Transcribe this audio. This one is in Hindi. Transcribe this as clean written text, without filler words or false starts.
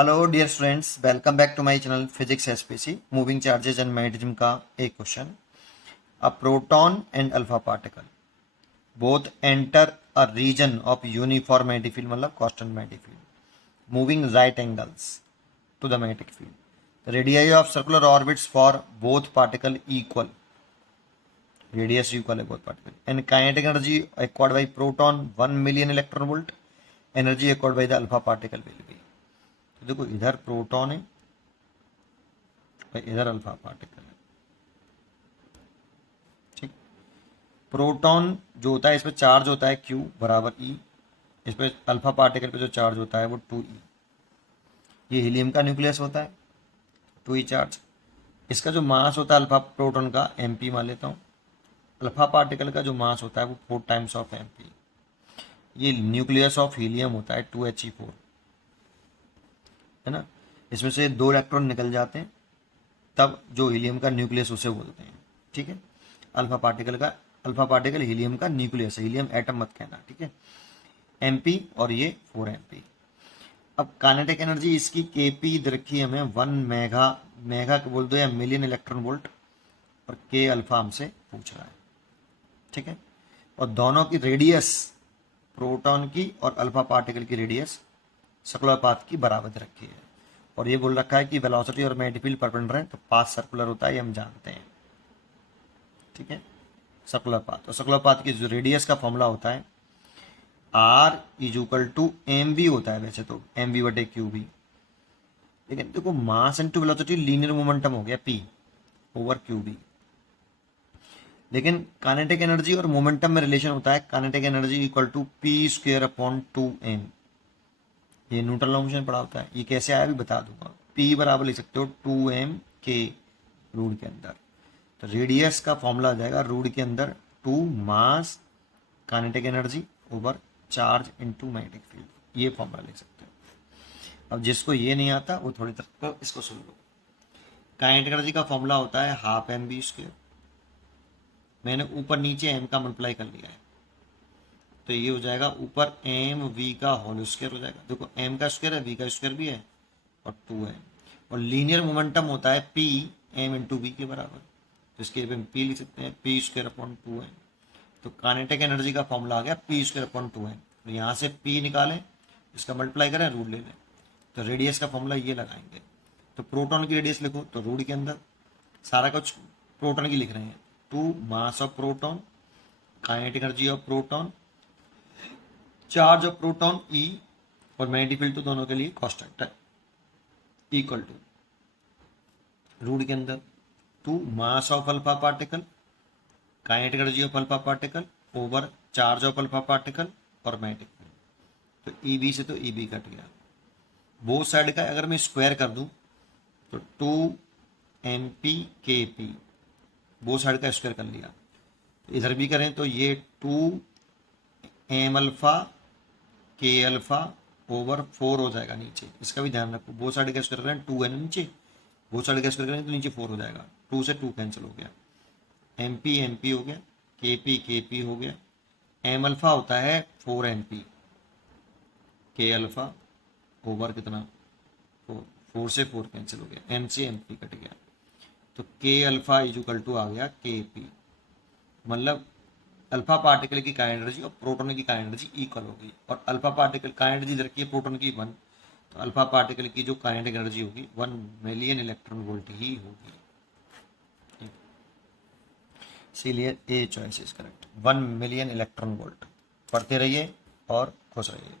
Hello dear students, welcome back to my channel physics SPC. Moving charges and magnetism का एक question. A proton and alpha particle both enter a region of uniform magnetic field, मतलब constant magnetic field, moving right angles to the magnetic field. Radius of circular orbits for both particle equal, radius equal है both particle, and kinetic energy acquired by proton 1 million electron volt, energy acquired by the alpha particle will be. तो देखो, इधर प्रोटॉन है और इधर अल्फा पार्टिकल है। ठीक, प्रोटॉन जो होता है इस पर चार्ज होता है Q बराबर E, इस पर अल्फा पार्टिकल पे जो चार्ज होता है वो 2E। ये हीलियम का न्यूक्लियस होता है, 2E चार्ज। इसका जो मास होता है अल्फा प्रोटॉन का MP मान लेता हूँ, अल्फा पार्टिकल का जो मास होता है वो 4 टाइम्स ऑफ MP। ये न्यूक्लियस ऑफ हीलियम होता है 2He4, है ना। इसमें से 2 इलेक्ट्रॉन निकल जाते हैं, तब जो हीलियम का न्यूक्लियस उसे बोलते हैं। ठीक है, अल्फा पार्टिकल हीलियम का न्यूक्लियस है, हीलियम एटम मत कहना, ठीक है। MP और ये 4 MP। अब काइनेटिक एनर्जी इसकी KP दे रखी है हमें 1 मेगा, मेगा बोल दो या मिलियन इलेक्ट्रॉन वोल्ट, और K अल्फा हमसे पूछ रहा है। ठीक है, और दोनों की रेडियस, प्रोटॉन की और अल्फा पार्टिकल की रेडियस सर्कुलर पाथ की बराबर दे रखी है, और ये बोल रखा है कि वेलोसिटी और मैग्नेटिक फील्ड परपेंडिकुलर है, तो पाथ सर्कुलर होता है, ये हम जानते हैं। ठीक है, सर्कुलर पाथ, और सर्कुलर पाथ की जो रेडियस का फॉर्मूला होता है R is equal to M V होता है, वैसे तो एम वी बटे क्यू वी, लेकिन देखो mass into velocity linear momentum हो गया P ओवर क्यू वी। लेकिन काइनेटिक एनर्जी और मोमेंटम में रिलेशन होता है kinetic energy equal to P square upon 2m। ये न्यूटन लॉ में पढ़ा होता है, ये कैसे आया भी बता दूंगा। P बराबर लिख सकते हो 2m के रूट के अंदर, तो रेडियस का फॉर्मूला आ जाएगा रूट के अंदर 2 mass kinetic energy over charge into magnetic field, ये फॉर्मूला लिख सकते हो। अब जिसको ये नहीं आता वो थोड़ी तक इसको सुन लो। काइनेटिक एनर्जी का फॉर्मूला होता है हाफ एम बी स्क्वायर, मैंने ऊपर नीचे m का मल्टीप्लाई कर लिया है, तो ये हो जाएगा ऊपर एम वी का होल स्क्वायर हो जाएगा। देखो m का स्क्वायर है, v का स्क्वायर भी है, और 2 है, और लीनियर मोमेंटम होता है p m इंटू वी के बराबर, तो इसके लिए हम p लिख सकते हैं, p स्क्वायर अपॉन 2 है। तो काइनेटिक एनर्जी का फॉर्मूला आ गया p स्क्वायर अपॉन 2 है। तो यहाँ से p निकालें, इसका मल्टीप्लाई करें, रूट ले लें, तो रेडियस का फॉर्मूला ये लगाएंगे। तो प्रोटॉन की रेडियस लिखो, तो रूट के अंदर सारा कुछ प्रोटॉन की लिख रहे हैं, 2 mass of proton, kinetic energy of proton, charge of proton E, और मैग्नेटिक फील्ड तो दोनों के लिए कांस्टेंट है, इक्वल टू रूट के अंदर 2 mass of alpha particle, kinetic energy of alpha particle over charge of alpha particle और मैग्नेटिक फील्ड। तो EB से तो EB कट गया, बोथ साइड का अगर मैं स्क्वायर कर दूं तो 2 MP KP, बोथ साइड का स्क्वायर कर लिया। इधर भी करें तो ये 2m alpha K alpha over 4 हो जाएगा नीचे, इसका भी ध्यान रखो, बोथ साइड का स्क्वायर करें 2 है नीचे, बोथ साइड का स्क्वायर करें तो नीचे 4 हो जाएगा, 2 से 2 कैंसिल हो गया, MP MP हो गया, KP KP हो गया, m अल्फा होता है 4MP, K अल्फा ओवर कितना 4, 4 से 4 कैंसिल हो गया, M से MP कट गया, तो K alpha is equal to आ गया KP। मतलब अल्फा पार्टिकल की काइनेटिक एनर्जी और प्रोटॉन की काइनेटिक एनर्जी इक्वल होगी, और अल्फा पार्टिकल काइनेटिक एनर्जी रखी है प्रोटॉन की 1, तो अल्फा पार्टिकल की जो काइनेटिक एनर्जी होगी 1 मिलियन इलेक्ट्रॉन वोल्ट ही होगी। इसीलिए a choice is correct, 1 million electron volt. पढ़ते रहिए और खुश रहिए।